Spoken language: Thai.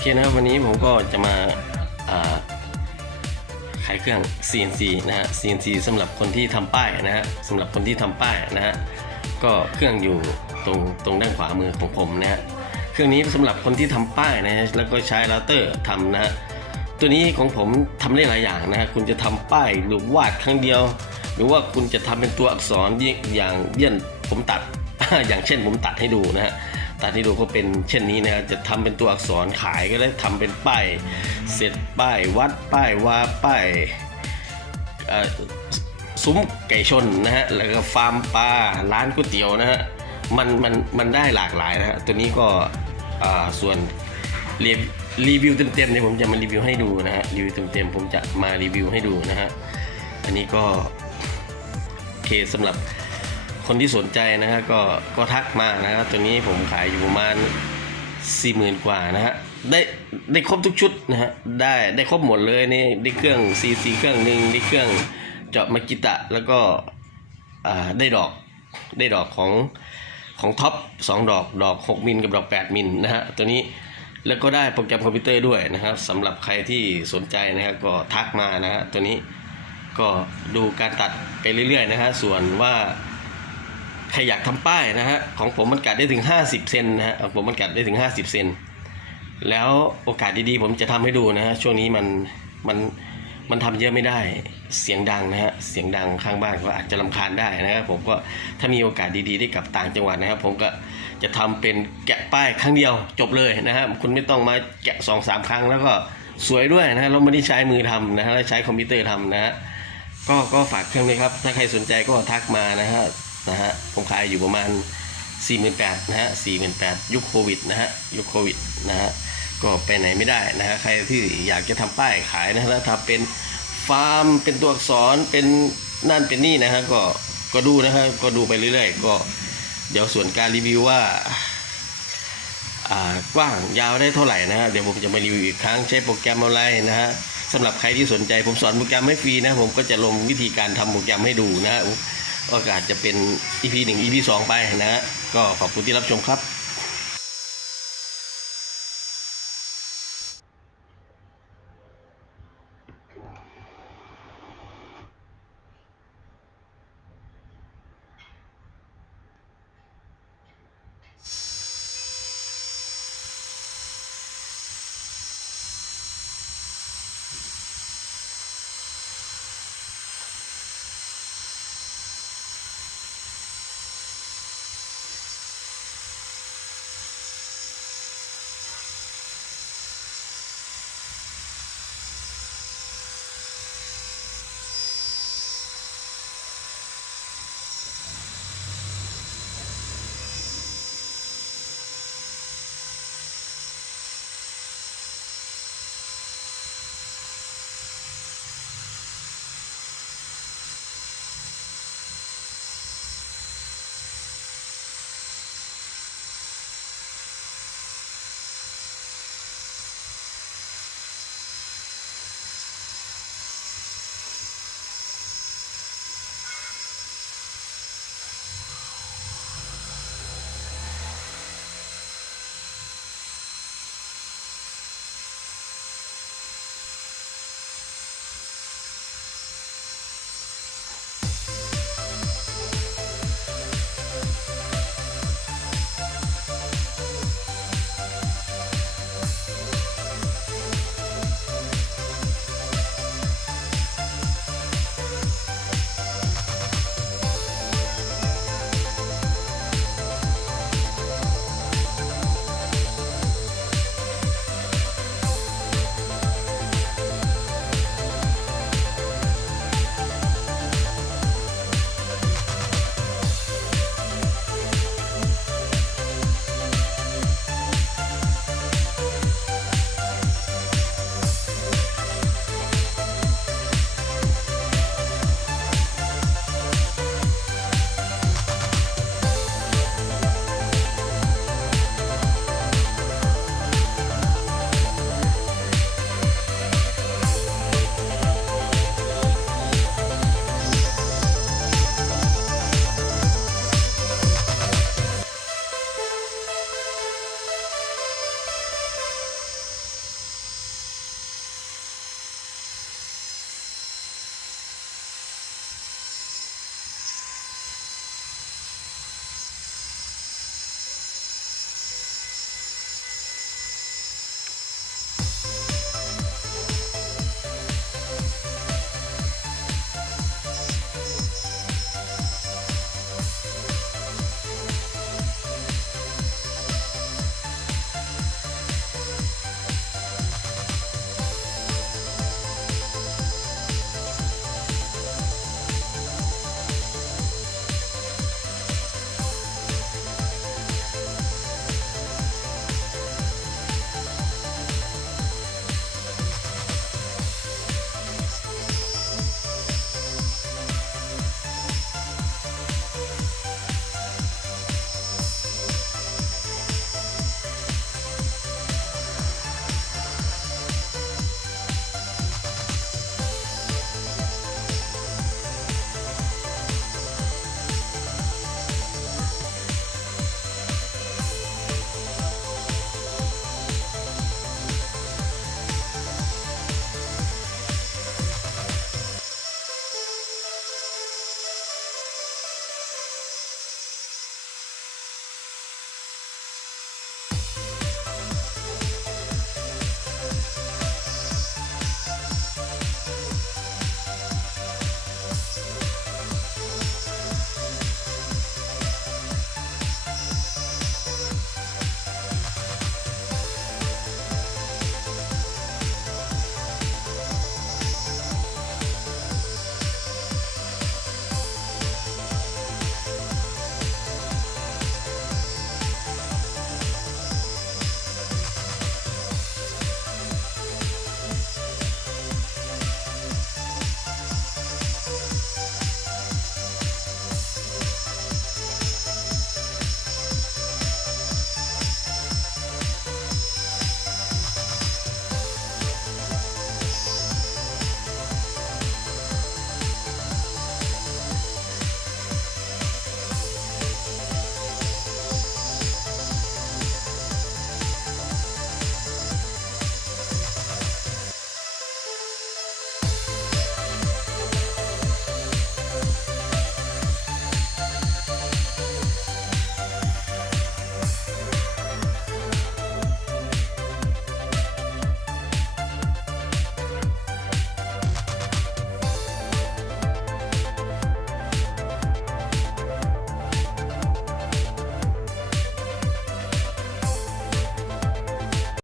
เคนะครับวันนี้ผมก็จะมาขายเครื่อง CNC นะฮะ CNC สำหรับคนที่ทำป้ายนะฮะสำหรับคนที่ทำป้ายนะฮะก็เครื่องอยู่ตรงด้านขวามือของผมนะฮะเครื่องนี้สำหรับคนที่ทำป้ายนะฮะแล้วก็ใช้เราเตอร์ทำนะฮะตัวนี้ของผมทำได้หลายอย่างนะฮะคุณจะทำป้ายหรือวาดครั้งเดียวหรือว่าคุณจะทำเป็นตัวอักษรอย่างเยี่ยนผมตัด อย่างเช่นผมตัดให้ดูนะฮะตัดให้ดูก็เป็นเช่นนี้นะฮะจะทำเป็นตัวอักษรขายก็ได้ทำเป็นป้ายเสร็จป้ายวัดป้ายวาป้ายซุ้มไก่ชนนะฮะแล้วก็ฟาร์มปลาร้านก๋วยเตี๋ยวนะฮะมันได้หลากหลายนะฮะตัวนี้ก็ส่วนรีวิวเต็มๆเนี่ยผมจะมารีวิวให้ดูนะฮะรีวิวเต็มๆผมจะมารีวิวให้ดูนะฮะอันนี้ก็โอเคสำหรับคนที่สนใจนะฮะก็ทักมานะครับตัวนี้ผมขายอยู่ประมาณ 40,000 กว่านะฮะได้ครบทุกชุดนะฮะได้ครบหมดเลยนี่ได้เครื่อง CNC เครื่องนึงได้เครื่องเจาะมากิตะแล้วก็ได้ดอกของท็อป2 ดอก6 มิลกับดอก8 มิลนะฮะตัวนี้แล้วก็ได้โปรแกรมคอมพิวเตอร์ด้วยนะครับสำหรับใครที่สนใจนะครับก็ทักมานะฮะตัวนี้ก็ดูการตัดไปเรื่อยๆนะฮะส่วนว่าใครอยากทำป้ายนะฮะของผมมันกัดได้ถึง50 เซนนะฮะของผมมันกัดได้ถึง50 เซนแล้วโอกาสดีๆผมจะทำให้ดูนะฮะช่วงนี้มันทำเยอะไม่ได้เสียงดังนะฮะเสียงดังข้างบ้านก็อาจจะรำคาญได้นะครับผมก็ถ้ามีโอกาสดีๆได้กลับต่างจังหวัดนะครับผมก็จะทำเป็นแกะป้ายครั้งเดียวจบเลยนะฮะคุณไม่ต้องมาแกะ 2-3 ครั้งแล้วก็สวยด้วยนะฮะเราไม่ได้ใช้มือทำนะฮะเราใช้คอมพิวเตอร์ทำนะฮะก็ฝากเครื่องด้วยครับถ้าใครสนใจก็ทักมานะฮะผมขายอยู่ประมาณ 48,000 นะฮะ 48,000 ยุคโควิดนะฮะยุคโควิดนะฮะก็ไปไหนไม่ได้นะฮะใครที่อยากจะทำป้ายขายนะฮะแล้วทำเป็นฟาร์มเป็นตัวอักษรเป็นนั่นเป็นนี่นะฮะก็ดูนะฮะก็ดูไปเรื่อยๆก็เดี๋ยวส่วนการรีวิวว่ากว้างยาวได้เท่าไหร่นะฮะเดี๋ยวผมจะมารีวิวอีกครั้งใช้โปรแกรมอะไรนะฮะสำหรับใครที่สนใจผมสอนโปรแกรมให้ฟรีนะผมก็จะลงวิธีการทำโปรแกรมให้ดูนะฮะโอกาสจะเป็น EP 1 EP 2ไปนะฮะก็ขอบคุณที่รับชมครับ